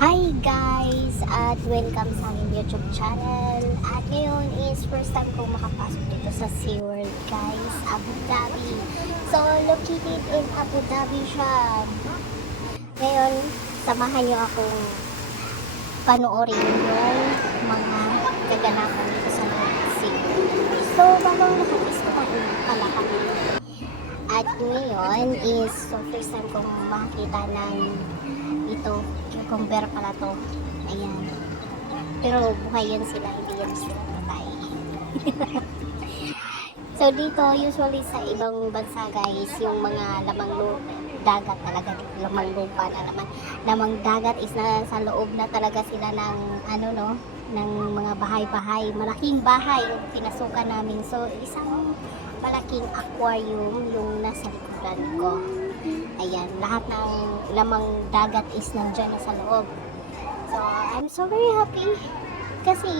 Hi guys! At welcome sa aking YouTube channel. At ngayon is first time kong makapasok dito sa SeaWorld guys, Abu Dhabi. So located in Abu Dhabi siya. Ngayon, samahan niyo akong panoorin yung mga kaganapan dito sa SeaWorld. So bago ang lahat is kumain pala kami. At ngayon is first time kong makakita ng ito, cucumber pala to. Ayan. Pero buhay yan sila, hindi yan sila patay. So dito, usually sa ibang bansa guys, yung mga lamang dagat talaga, lamang lupa na naman. Lamang dagat is na sa loob na talaga sila ng ng mga bahay-bahay. Malaking bahay yung pinasukan namin. So isang malaking aquarium yung nasa likuran ko. Ayan, lahat ng lamang dagat is nandyan na sa loob. So, I'm so very happy kasi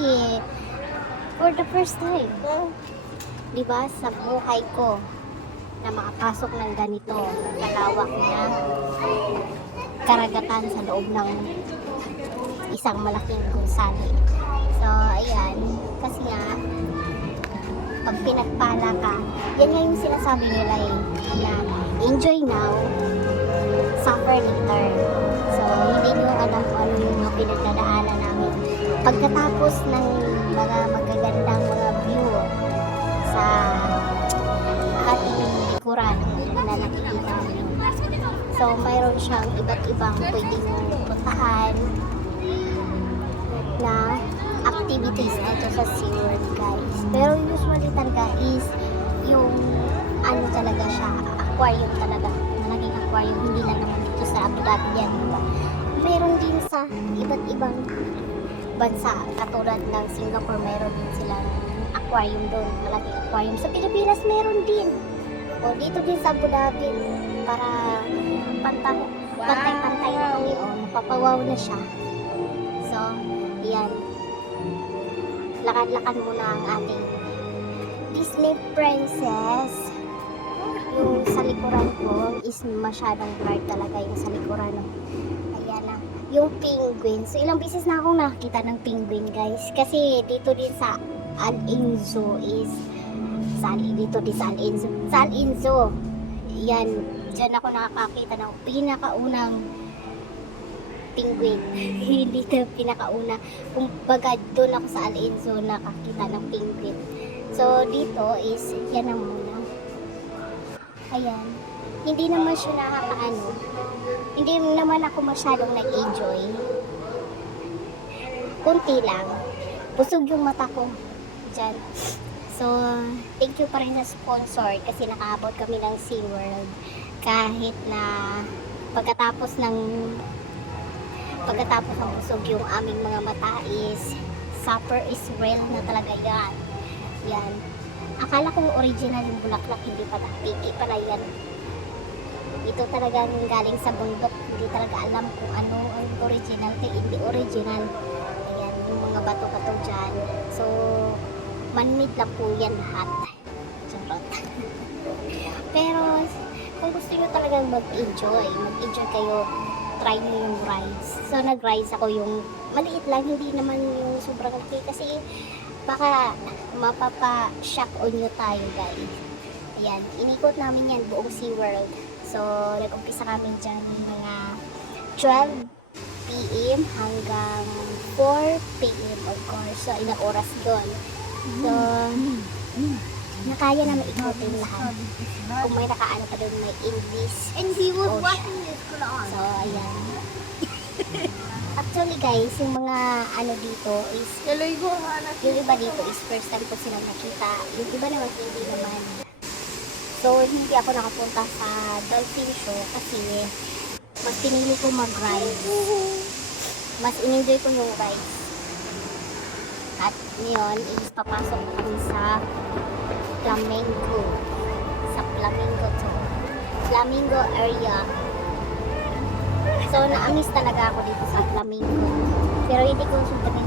for the first time, diba, sa buhay ko na makapasok ng ganito kalawak na karagatan sa loob ng isang malaking gusali. So, ayan, kasi nga pag pinagpala ka, yan nga yung sinasabi nila na enjoy now, suffer later. So, hindi nyo alam kung ano yung mga pinagdadaanan namin. Pagkatapos ng mga magagandang mga view sa ating likuran na nakikita nyo. So, mayroon siyang iba't ibang pwedeng puntahan na activities dito sa SeaWorld guys. Pero usually talaga is yung ano talaga siya, aquarium talaga. Malaking aquarium, hindi lang naman dito sa Abu Dhabi yan. Diba? Meron din sa iba't ibang bansa, katulad ng Singapore, meron din silang aquarium doon, malaking aquarium. Sa Pilipinas meron din. O dito din sa Abu Dhabi para pantay-pantay na kami. O, mapapawaw na siya. So, yan. Lakad-lakad muna ang ating Disney princess. Yung sa likuran ko is masyadong blurred talaga yung sa likuran. Ayan na. Yung penguin. So ilang beses na akong nakakita ng penguin guys. Kasi dito din sa Al Ain Zoo is dito din sa Al Ain Zoo. Sa Al Ain Zoo. Yan. Diyan ako nakakakita ng pinakaunang penguin. Hindi ito pinakauna. Kung baga doon ako sa Al Ain Zoo nakakita ng penguin. So dito is yan ang muna. Ayan. Hindi naman siya nakakaano. Hindi naman ako masyadong nag-enjoy. Kunti lang. Busog yung mata ko dyan. So thank you pa rin sa sponsor kasi nakaabot kami ng SeaWorld. Kahit na pagkatapos ng busog yung aming mga mata is supper is real na talaga yan. Yan. Akala ko original yung bulaklak, hindi pala. Piki pala yan. Ito talaga galing sa bundok. Hindi talaga alam kung ano ang original. Hindi original. Ayan, yung mga bato-bato dyan. So, man-made lang po yan lahat. Charot. Pero, kung gusto nyo talagang mag-enjoy kayo, try nyo yung rides. So, nag-rides ako yung maliit lang, hindi naman yung sobrang okay kasi baka mapapa-shock on nyo tayo guys. Ayan, inikot namin yan buong SeaWorld. So, nag-umpisa kami dyan mga 12 PM hanggang 4 PM of course. So, ilang oras doon. So, nakaya naman ikutin lahat. Kung may nakaano pa doon, may English. And he was watching this Quran. So, ayan. Actually guys, yung mga ano dito is, yung iba dito is first time ko silang nakita. Yung iba naman hindi naman. So, hindi ako nakapunta sa dolphin show kasi mas pinili ko mag-ride. Mas in-enjoy ko yung ride. At ngayon is papasok kami sa Flamingo. Sa Flamingo to. Flamingo area. So, na-amiss talaga ako dito sa Flamingo. Pero hindi ko sabihin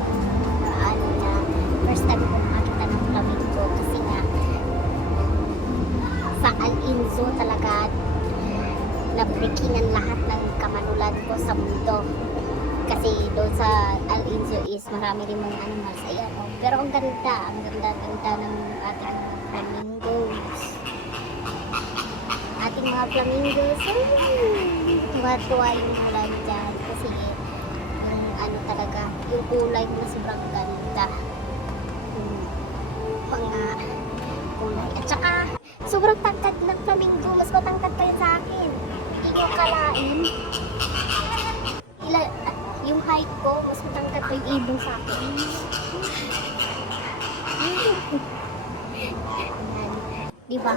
na first time ko makakita ng Flamingo kasi nga sa Al Ain Zoo talaga na breakingan lahat ng kamanulad ko sa mundo. Kasi Kasi doon sa Al-Inzo is marami rin mga animals. Ayan, oh. Pero ang ganda ng ating flamingos. Ating mga flamingos. Tuwa-tuwa yung ulan dyan. Kasi yung ano talaga, yung kulay na sobrang ganda. Yung mga kulay. At saka, sobrang tangkad ng flamingo. Mas matangkad pa yun sa akin. Hindi ko kalain. Yung height ko, mas matangkad pa yung ibong sa akin. Diba?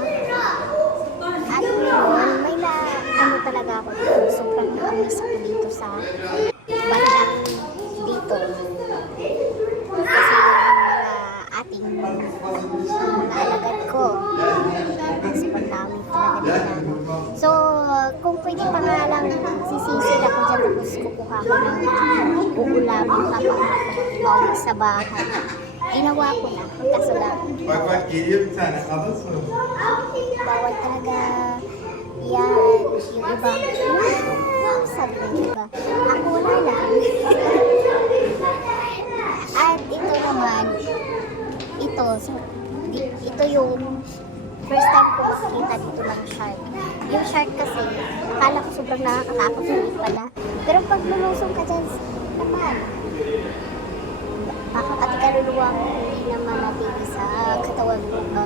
At yun, may ano talaga ako dito. Sobrang na-amaze ako dito sa bandang dito. Kasi yung ating mga alagad ko. Sobrang dami talaga nila. So, kung pwede pa nga lang sisisid ako dyan tapos kukuha ko ng uulamin kapag sa bahay. Ginawa ko na. Kaso lang. Bak bak geliyor bir tane. Alasın. Bawal talaga yan. Yung iba. Wow! Sabi ng iba. Ako wala lang. At ito naman. Ito yung first time ko makakita dito ng shark. Yung shark kasi, akala ko sobrang nakakatakot hindi pala. Pero pag lulusong ka dyan, naman, pati kaluluwa mo hindi naman natili sa katawan mo.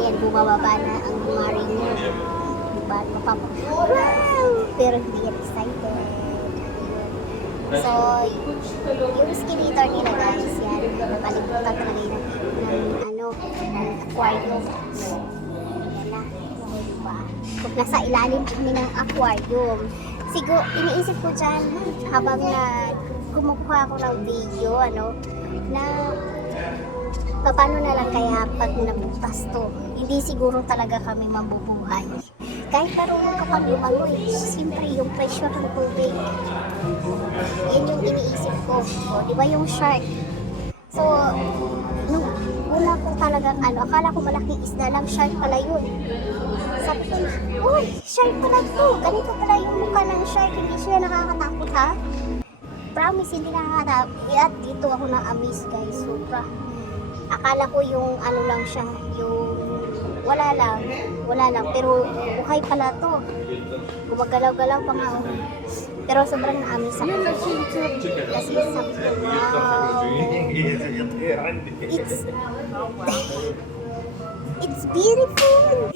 Yan, bumababa na ang marine niya. Diba? Wow! Pero hindi yan excited. So, yung escalator nila guys, yan, napalibutan talaga yun ng aquarium. Yan na, diba? Kung nasa ilalim kami ng aquarium, siguro, iniisip ko dyan, habang kumukuha ako ng video, na paano na lang kaya pag nabutas to, hindi siguro talaga kami mabubuhay. Kahit marunong kapag lumangoy, siyempre yung pressure ng tubig. Yan yung iniisip ko. O, di ba yung shark? So, nung una ko talagang akala ko malaking isda lang, shark pala yun. Sabi ko, uy, shark pala to. Ganito pala yung mukha ng shark. Hindi siya nakakatakot ha? Promise, hindi nakakatakot. At dito ako na-amaze guys. Sobra. Akala ko yung lang siya, yung wala lang, pero buhay pala to. Gumagalaw-galaw pa nga. Pero sobrang na-amaze ako. Kasi sabi ko, wow. It's beautiful.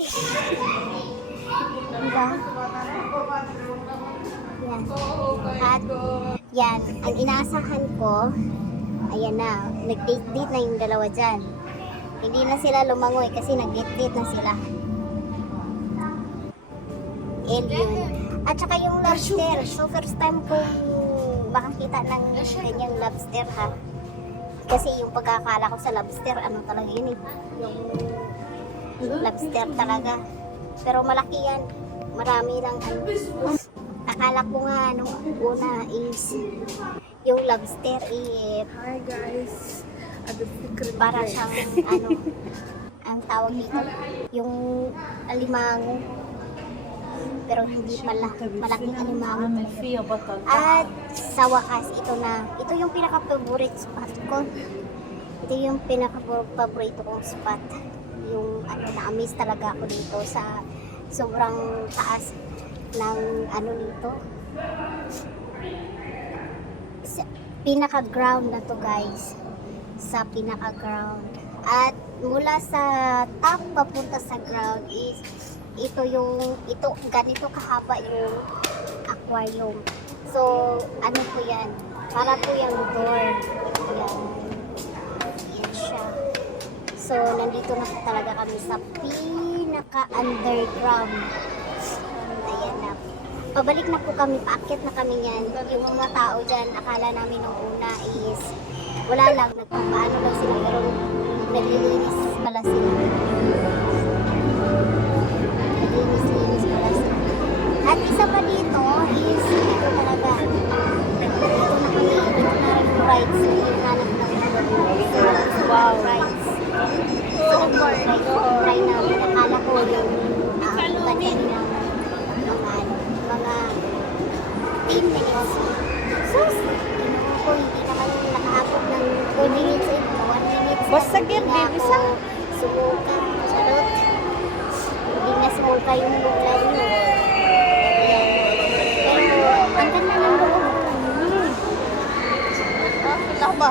Diba? Yan. At yan, ang inaasahan ko, ayan na, nag-date-date na yung dalawa dyan. Hindi na sila lumangoy kasi nag-date-date na sila. Alien. At saka yung lobster. So first time kong makakita ng ganyang lobster ha. Kasi yung pagkakala ko sa lobster, talaga yun eh. Yung lobster talaga. Pero malaki yan. Marami lang akala ko nga nung una is yung lobster Hi guys. para siyang ang tawag dito yung alimango, pero hindi pala, malaking alimango. At sa wakas ito yung pinaka-favorite spot ko. Ito yung pinaka-favorite kong spot. Yung na-amaze talaga ako dito sa sobrang taas ng nito sa pinaka-ground na to guys, sa pinaka-ground. At mula sa top papunta sa ground is ito ganito kahaba yung aquarium. So po yan, para po yung door yan siya. So nandito na talaga kami sa pinaka-underground. Ayan na. Pabalik na po kami, paakyat na kami yan. Yung mga tao dyan, akala namin nung una is wala lang, nagpapaano lang sila, pero naglilinis pala sila. Naglilinis pala sila. At isa pa dito is, ito talaga, dito na rin rides, yung hanap ng wow, rides. So, try namin, akala ko yung banda ng mga 10 minutes. So, Basta hindi yan, na baby, ako sa. sumuka. Charot. Hindi na sumuka yung lugar nyo. Pero, ang ganda ng loob. Ah, wala ba?